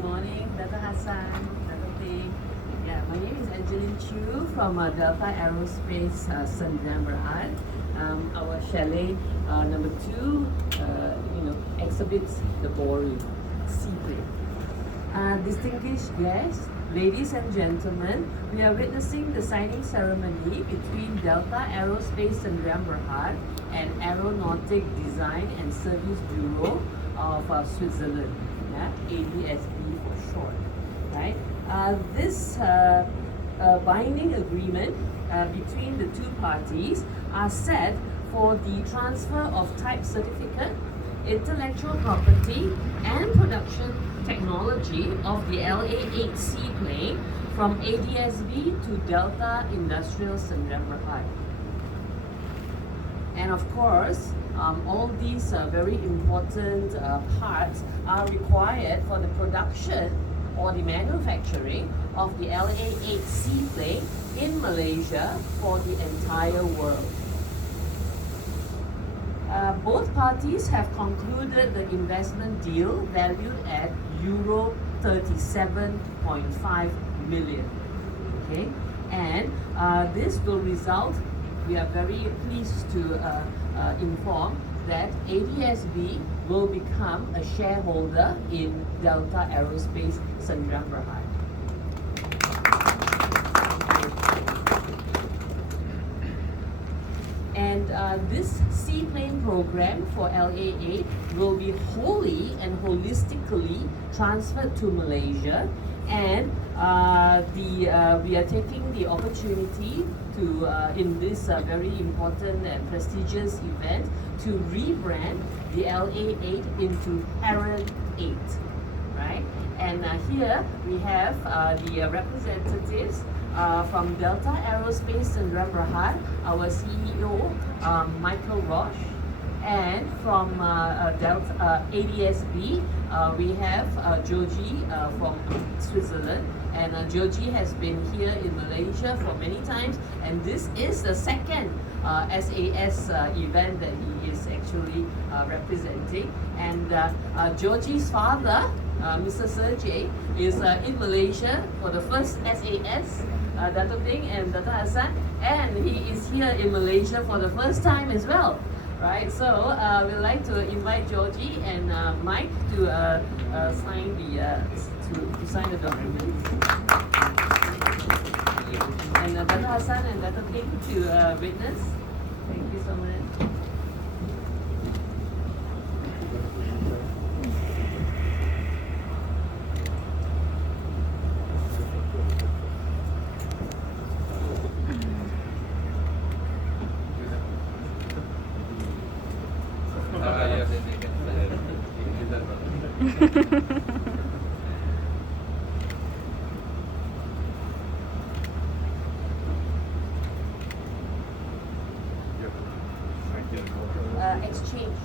Good morning, Dr. Hassan, Dr. Ping. Yeah, my name is Angeline Chu from deltaaerospace, Sdn Bhd. Our chalet number 2, exhibits the ballroom, Seaplane. Distinguished guests, ladies and gentlemen, we are witnessing the signing ceremony between deltaaerospace Sdn Bhd and Aeronautique Design and Service Bureau of Switzerland, ADSB for short. Right? This binding agreement between the two parties are set for the transfer of type certificate, intellectual property, and production technology of the LA-8 Seaplane from ADSB to Delta Industrial Sdn Bhd. And of course, all these very important parts are required for the production or the manufacturing of the LA-8 Seaplane in Malaysia for the entire world. Both parties have concluded the investment deal valued at Euro 37.5 million. Okay, and this will result. We are very pleased to inform that ADSB will become a shareholder in deltaaerospace Sdn Bhd. And this Seaplane program for LA-8 will be wholly and holistically transferred to Malaysia, and we are taking the opportunity to, in this very important and prestigious event, to rebrand the LA-8 into Heron 8, right? And here we have the representatives from deltaaerospace Sdn Bhd, our CEO, Michael Roche, and from ADSB, we have Joji from Switzerland. And Joji has been here in Malaysia for many times, and this is the second SAS event that he is actually representing. And Joji's father, Mr. Sergey, is in Malaysia for the first SAS, Dr. Ping and Dr. Hassan, and he is here in Malaysia for the first time as well. Right, so we'd like to invite Georgie and Mike to sign the documents, and Dr. Hassan and Dr. Ping to witness. Thank you so much. Exchange.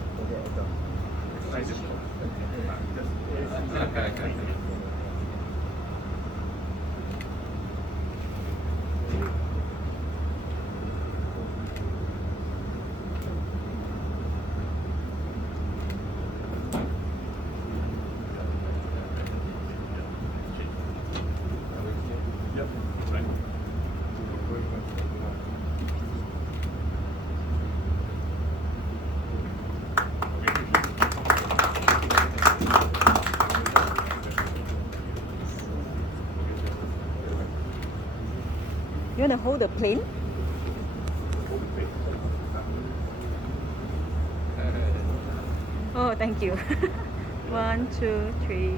You want to hold the plane? Oh, thank you. 1, 2, 3.